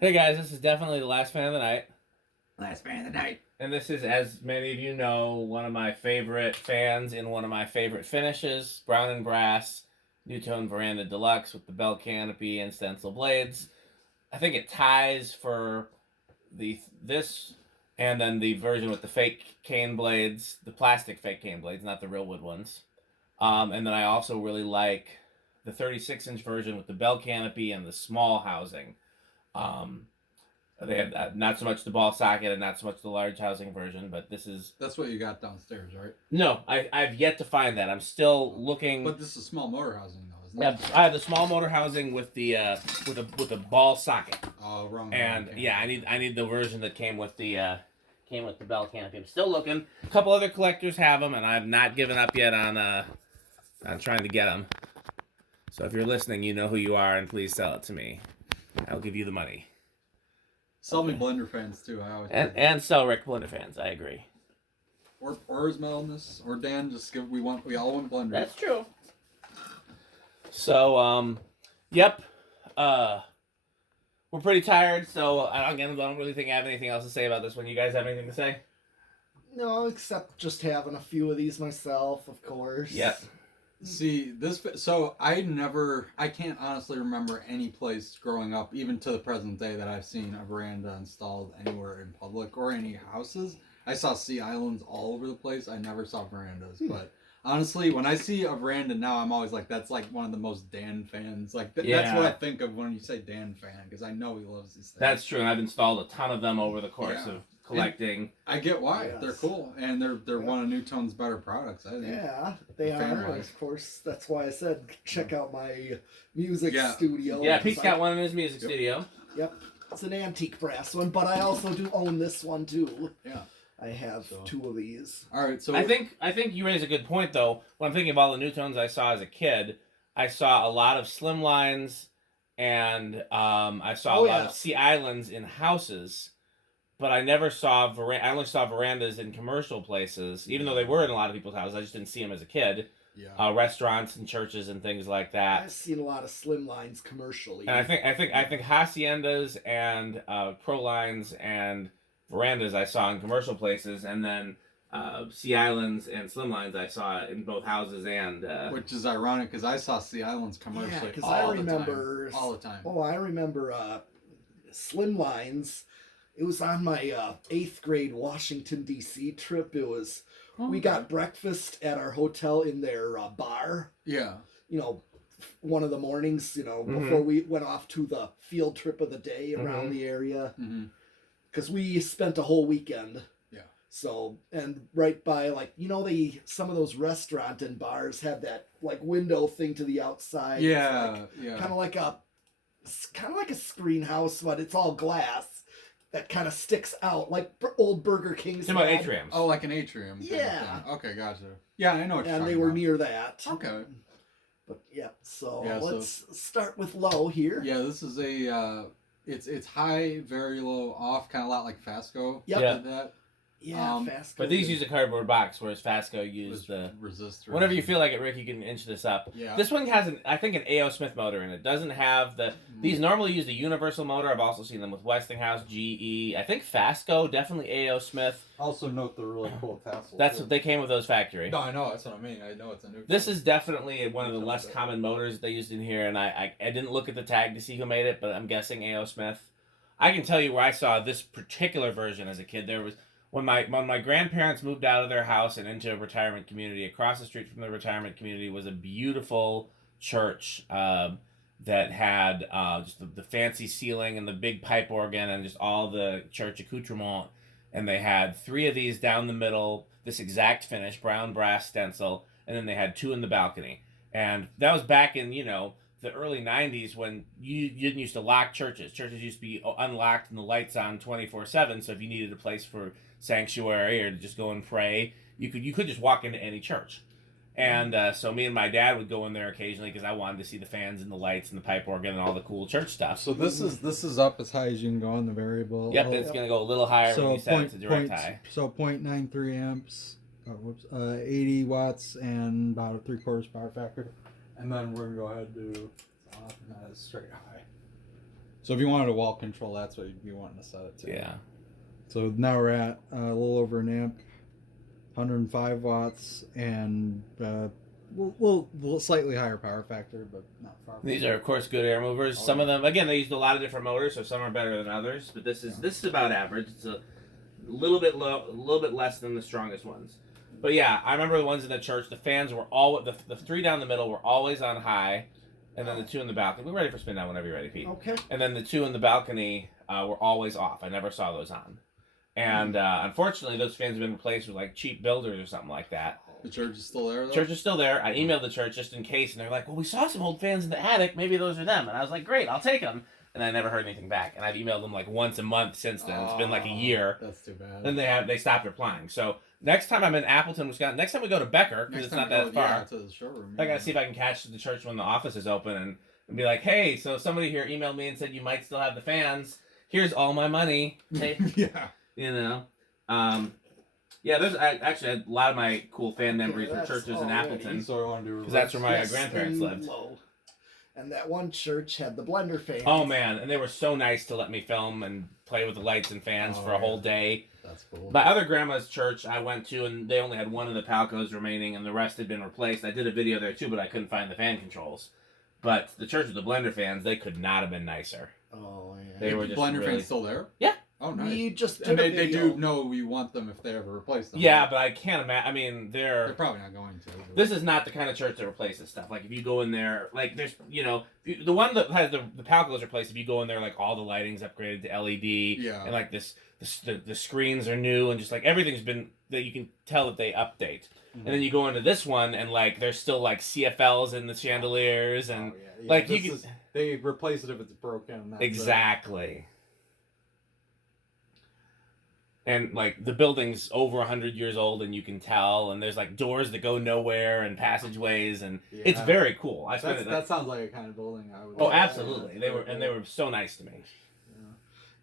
Hey guys, this is definitely the last fan of the night. Last man of the night. And this is, as many of you know, one of my favorite fans in one of my favorite finishes, brown and brass, Nutone Verandah Deluxe with the bell canopy and stencil blades. I think it ties for this and then the version with the fake cane blades, the plastic fake cane blades, not the real wood ones. And then I also really like the 36-inch version with the bell canopy and the small housing. Um, they had not so much the ball socket and not so much the large housing version, but this is That's what you got downstairs, right? no. I've yet to find that. I'm still looking. But this is small motor housing, though, isn't Yeah, it? I have the small motor housing with the ball socket. Oh, wrong. And okay. yeah, I need the version that came with the bell canopy. I'm still looking. A couple other collectors have them, and I've not given up yet on trying to get them. So if you're listening, you know who you are, and please sell it to me. I'll give you the money. Sell me blenderfans too. I always And sell Rick Blenderfans. I agree. or Ismailness or Dan. Just give. We all want blenders. That's true. So yep. We're pretty tired. So I don't really think I have anything else to say about this one. You guys have anything to say? No, except just having a few of these myself, of course. Yep. See this. So I can't honestly remember any place growing up, even to the present day, that I've seen a veranda installed anywhere in public or any houses. I saw sea islands all over the place. I never saw verandas, but honestly, when I see a veranda now, I'm always like, that's like one of the most Dan fans. Like that's what I think of when you say Dan fan, because I know he loves these things. That's true. And I've installed a ton of them over the course of collecting. And I get why. Yes. They're cool, and they're one of Nutone's better products, I think. Yeah, they are. Fan-wise. Of course, that's why I said check out my music studio. Yeah, Pete's got one in his music studio. Yep, it's an antique brass one, but I also do own this one too. Yeah. I have two of these. All right, so I think you raise a good point though. When I'm thinking of all the Nutones I saw as a kid, I saw a lot of slimlines, and I saw a lot of sea islands in houses. But I never saw I only saw verandas in commercial places, even though they were in a lot of people's houses. I just didn't see them as a kid. Yeah. Restaurants and churches and things like that. I've seen a lot of slim lines commercially. And I think haciendas and prolines and verandas I saw in commercial places, and then sea islands and slimlines I saw in both houses and. Which is ironic because I saw sea islands commercially because all the time. Oh, I remember slim lines. It was on my 8th grade Washington, D.C. trip. It was, we got breakfast at our hotel in their bar. Yeah. You know, one of the mornings, before we went off to the field trip of the day around the area. Because we spent a whole weekend. Yeah. So, and right by, some of those restaurant and bars have that, window thing to the outside. Yeah, Kind of like a screen house, but it's all glass. That kind of sticks out, like old Burger King's. About atriums. Oh, like an atrium. Yeah. Okay, gotcha. Yeah, I know what you're talking about. And they were near that. Okay. But yeah, let's start with low here. Yeah, this is a it's high, very low, off, kind of a lot like Fasco. Yep. Yeah. Did that. Yeah, Fasco. But these use a cardboard box, whereas Fasco used the resistor. Whenever you feel like it, Rick, you can inch this up. Yeah. This one has I think an A.O. Smith motor in it. Doesn't have the. These normally use the universal motor. I've also seen them with Westinghouse, GE. I think Fasco, definitely A.O. Smith. Also note the really cool tassels. That's what they came with those factory. No, I know. That's what I mean. I know it's a new. This is definitely one of the less common motors that they used in here, and I didn't look at the tag to see who made it, but I'm guessing A.O. Smith. I can tell you where I saw this particular version as a kid. There was. When my grandparents moved out of their house and into a retirement community, across the street from the retirement community was a beautiful church that had just the fancy ceiling and the big pipe organ and just all the church accoutrement. And they had 3 of these down the middle, this exact finish, brown brass stencil, and then they had 2 in the balcony. And that was back in, the early 90s when you didn't used to lock churches. Churches used to be unlocked and the lights on 24/7, so if you needed a place for sanctuary or to just go and pray, you could just walk into any church. And so me and my dad would go in there occasionally because I wanted to see the fans and the lights and the pipe organ and all the cool church stuff. So this is up as high as you can go on the variable. Yep, it's going to go a little higher when you set it to direct point, high. So 0.93 amps, 80 watts, and about a 3/4 power factor. And then we're going to go ahead and do off and that is straight high. So if you wanted a wall control, that's what you'd be wanting to set it to. Yeah. So now we're at a little over an amp, 105 watts, and we'll slightly higher power factor, but not far. These are, of course, good air movers. Some of them, again, they used a lot of different motors, so some are better than others. But this is about average. It's a little bit low, a little bit less than the strongest ones. But yeah, I remember the ones in the church. The fans were all the three down the middle were always on high, and then the two in the balcony. We're ready for spin down whenever you're ready, Pete. Okay. And then the two in the balcony were always off. I never saw those on. And unfortunately, those fans have been replaced with like cheap builders or something like that. The church is still there, though? Church is still there. I emailed the church just in case, and they're like, well, we saw some old fans in the attic. Maybe those are them. And I was like, great, I'll take them. And I never heard anything back. And I've emailed them like once a month since then. It's been like a year. That's too bad. Then they stopped replying. So next time I'm in Appleton, Wisconsin, next time we go to Becker, because it's not that far, yeah, to the showroom. I got to see if I can catch the church when the office is open and be like, hey, so somebody here emailed me and said you might still have the fans. Here's all my money. Hey, yeah. You know. Yeah, I actually had a lot of my cool fan memories were churches in Appleton. So I want to do because that's where my grandparents lived. Low. And that one church had the blender fans. Oh man, and they were so nice to let me film and play with the lights and fans for a whole day. That's cool. My other grandma's church I went to, and they only had one of the Palcos remaining, and the rest had been replaced. I did a video there too, but I couldn't find the fan controls. But the church with the blender fans, they could not have been nicer. Oh yeah. They were just blender really... fans still there? Yeah. Oh, nice. We just and they do know we want them if they ever replace them. Yeah, but I can't imagine. I mean, they're probably not going to. This is not the kind of church that replaces stuff. Like, if you go in there, like, there's, the one that has the Palcos replaced, if you go in there, like, all the lighting's upgraded to LED. Yeah. And, like, the screens are new, and just, like, everything's been, that you can tell that they update. Mm-hmm. And then you go into this one, and, like, there's still, like, CFLs in the chandeliers, and, like, you can... They replace it if it's broken. That's exactly. And, like, the building's over 100 years old, and you can tell, and there's, like, doors that go nowhere, and passageways, and it's very cool. That sounds like a kind of building I would... Oh, absolutely. They were so nice to me.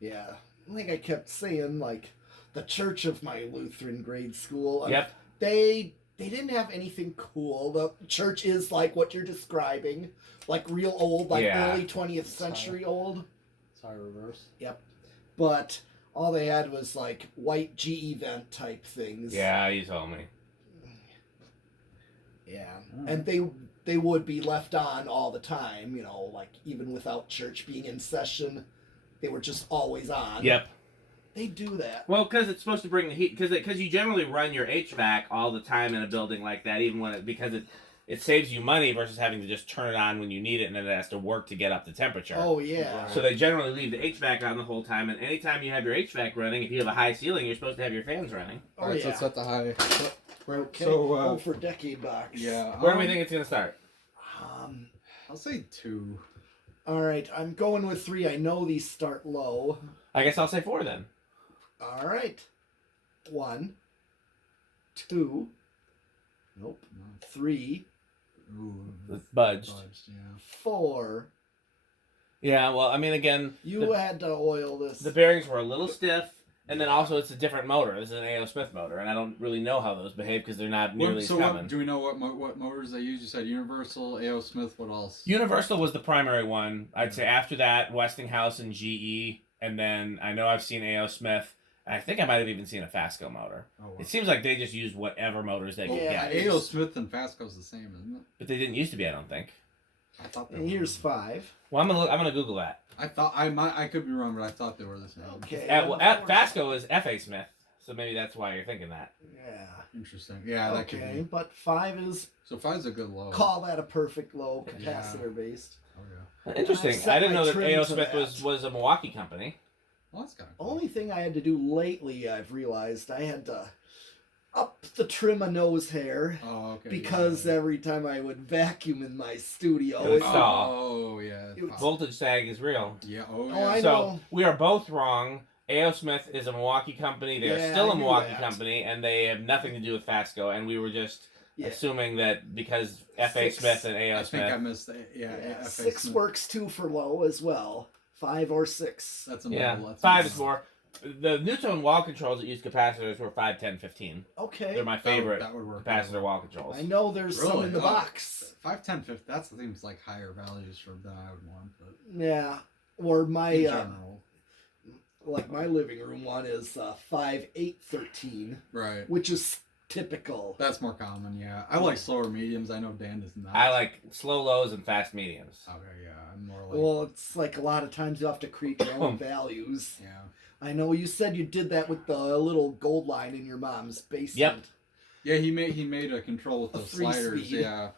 Yeah. I think I kept saying, like, the church of my Lutheran grade school. Yep. They didn't have anything cool. The church is, like, what you're describing. Like, real old, like, early 20th century old. Sorry, reverse. Yep. But... all they had was, like, white GE vent type things. Yeah, you told me. Yeah. And they would be left on all the time, like, even without church being in session. They were just always on. Yep. They do that. Well, because it's supposed to bring the heat. Because you generally run your HVAC all the time in a building like that, even when because it saves you money versus having to just turn it on when you need it, and then it has to work to get up the temperature. Oh, yeah. So they generally leave the HVAC on the whole time, and anytime you have your HVAC running, if you have a high ceiling, you're supposed to have your fans running. Oh, Alright, yeah. so it's at the high. Okay. So, for decade box. Yeah. Where do we think it's going to start? I'll say 2. All right, I'm going with 3. I know these start low. I guess I'll say 4 then. All right. 1, 2. Nope. 3. Ooh, It's budged. yeah. 4. Yeah, well, I mean, again... You had to oil this. The bearings were a little stiff, and then also it's a different motor. This is an A.O. Smith motor, and I don't really know how those behave because they're not nearly as common. Do we know what motors they use? You said Universal, A.O. Smith, what else? Universal was the primary one. I'd say after that, Westinghouse and GE, and then I know I've seen A.O. Smith. I think I might have even seen a Fasco motor. Oh, wow. It seems like they just used whatever motors they could get. A.O. Smith and Fasco's the same, isn't it? But they didn't used to be, I don't think. I thought and here's 5. Well, I'm gonna Google that. I thought I could be wrong, but I thought they were the same. Okay. Fasco is F.A. Smith, so maybe that's why you're thinking that. Yeah. Interesting. Yeah, that could be. But 5 is... So 5's a good low. Call that a perfect low, capacitor based. Oh, yeah. Interesting. I didn't know that A.O. Smith was a Milwaukee company. Well, that's kind of cool. Only thing I had to do lately, I've realized, I had to up the trim of nose hair. Oh, okay. Because every time I would vacuum in my studio, It would stall. Oh, yeah. Voltage sag is real. Yeah. Oh, yeah. Oh, I So know. we are both wrong. A.O. Smith is a Milwaukee company. They are still a Milwaukee company, and they have nothing to do with Fasco. And we were just assuming that because F.A. Smith and A.O. Smith. I think I missed it. Yeah. F.A. 6 Smith. works too for low as well. 5 or 6. That's a yeah. model. 5 is more. The Nutone wall controls that use capacitors were 5, 10, 15. Okay. They're my favorite that would work capacitor wall controls. I know there's some in the box. 5, 10, 15. That seems like higher values for than I would want. But yeah. or my in general. like my living room one is 5/8/13, Right. which is typical. That's more common, yeah. I like slower mediums. I know Dan does not. I like slow lows and fast mediums. Okay, yeah. I'm more like. Well, it's like a lot of times you have to create your own values. Yeah. I know you said you did that with the little gold line in your mom's basement. Yep. Yeah, he made a control with A the sliders. 3-speed. Yeah.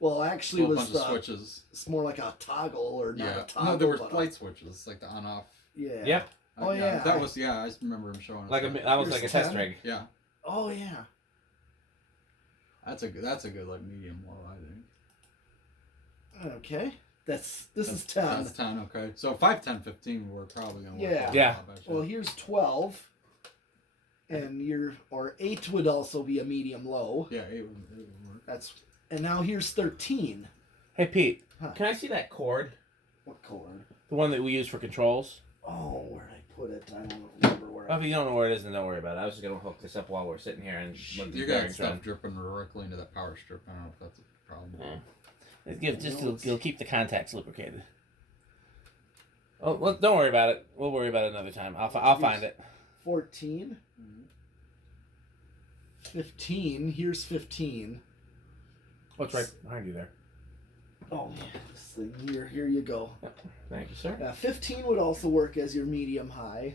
Well, actually, A it was bunch of switches. it's more like a toggle or not Yeah. a toggle. No, there were but light switches, like the on-off. Yeah. Yep. Oh, yeah. That was I just remember him showing us. Like that. that was Here's like a test 10. rig. Yeah. Oh yeah. That's a good like medium low, I think. Okay. This is 10. That's 10. Okay. So 5, 10, 15 we're probably gonna work. Yeah. with, Yeah. I bet Well, you. here's 12. And 8 would also be a medium low. Yeah, it would work. And now here's 13. Hey Pete, Huh. can I see that cord? What cord? The one that we use for controls. Oh, where'd I put it? I don't remember where. Well, if you don't know where it is, then don't worry about it. I was just gonna hook this up while we're sitting here and look at the You got bearings stuff run. dripping directly into that power strip. I don't know if that's a problem. It'll keep the contacts lubricated. Oh, well, don't worry about it. We'll worry about it another time. I'll find it. 14. 15. Here's 15. What's right behind you there? Oh, this thing here you go. Thank you, sir. 15 would also work as your medium high.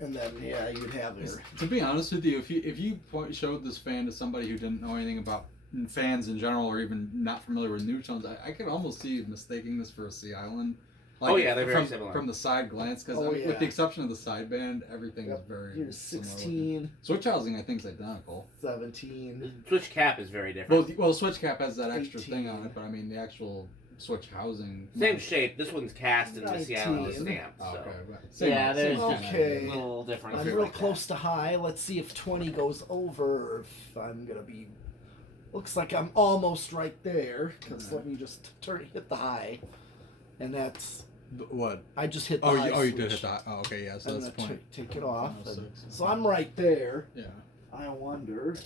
And then, yeah, you'd have your... To be honest with you, if you showed this fan to somebody who didn't know anything about fans in general or even not familiar with Nutones, I could almost see you mistaking this for a Sea Island. Like, Oh, yeah, they're very similar. From the side glance, because Oh, yeah. with the exception of the sideband, everything is very Here's similar 16, looking. Switch housing, I think, is identical. 17. Switch cap is very different. Well, switch cap has that extra thing on 18. it, but I mean the actual switch housing. Same shape. This one's cast and the Seattle is 19. stamped. Oh, So. okay, but same, Yeah, there's same just Okay. a little difference. I'm real close to high. Let's see if 20 goes over or if I'm going to be... Looks like I'm almost right there. Because let me just hit the high. And that's... What? I just hit the Oh, high you did switch. hit that. Oh, okay, yeah. So I'm that's the gonna point. take it off. 106. So I'm right there. Yeah. I wonder.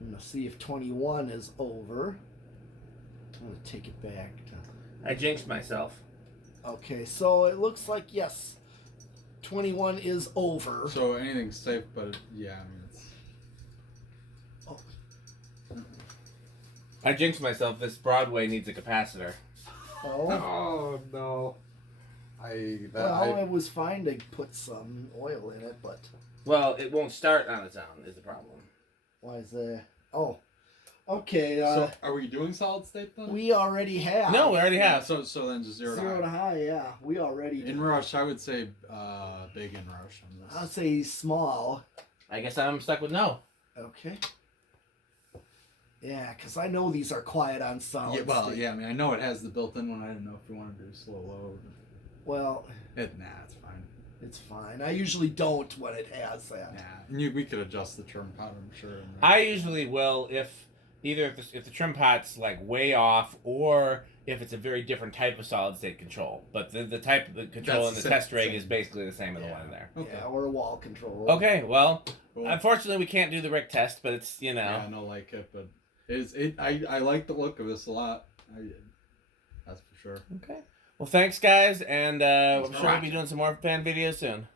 I'm gonna see if 21 is over. I'm gonna take it back. I jinxed myself. Okay, so it looks like yes, 21 is over. So anything's safe, but yeah, I mean it's. I jinxed myself. This Broadway needs a capacitor. Oh, Oh no. it was fine to put some oil in it, but Well, it won't start on its own. Is the problem? why is that? Oh, okay. So are we doing solid state then? We already have. No, we already have. So then just zero, Zero to high, yeah. We already. In rush, I would say big in rush on this. I'd say small. I guess I'm stuck with no. Okay. Yeah, because I know these are quiet on solid Yeah, well, state. yeah. I mean, I know it has the built-in one. I didn't know if we wanted to do slow low. Well, It's fine. it's fine. I usually don't when it has that. Nah, and we could adjust the trim pot, I'm sure. I usually will if the trim pot's like way off or if it's a very different type of solid state control. But the type of the control in That's the the test rig same. is basically the same as the Yeah. one in there. Okay. Yeah, or a wall control. Okay, well, Cool. unfortunately we can't do the rig test, but it's Yeah, I don't like it, but I like the look of this a lot. That's for sure. Okay. Well, thanks guys, and I'm Thanks for sure we'll be watching. doing some more fan videos soon.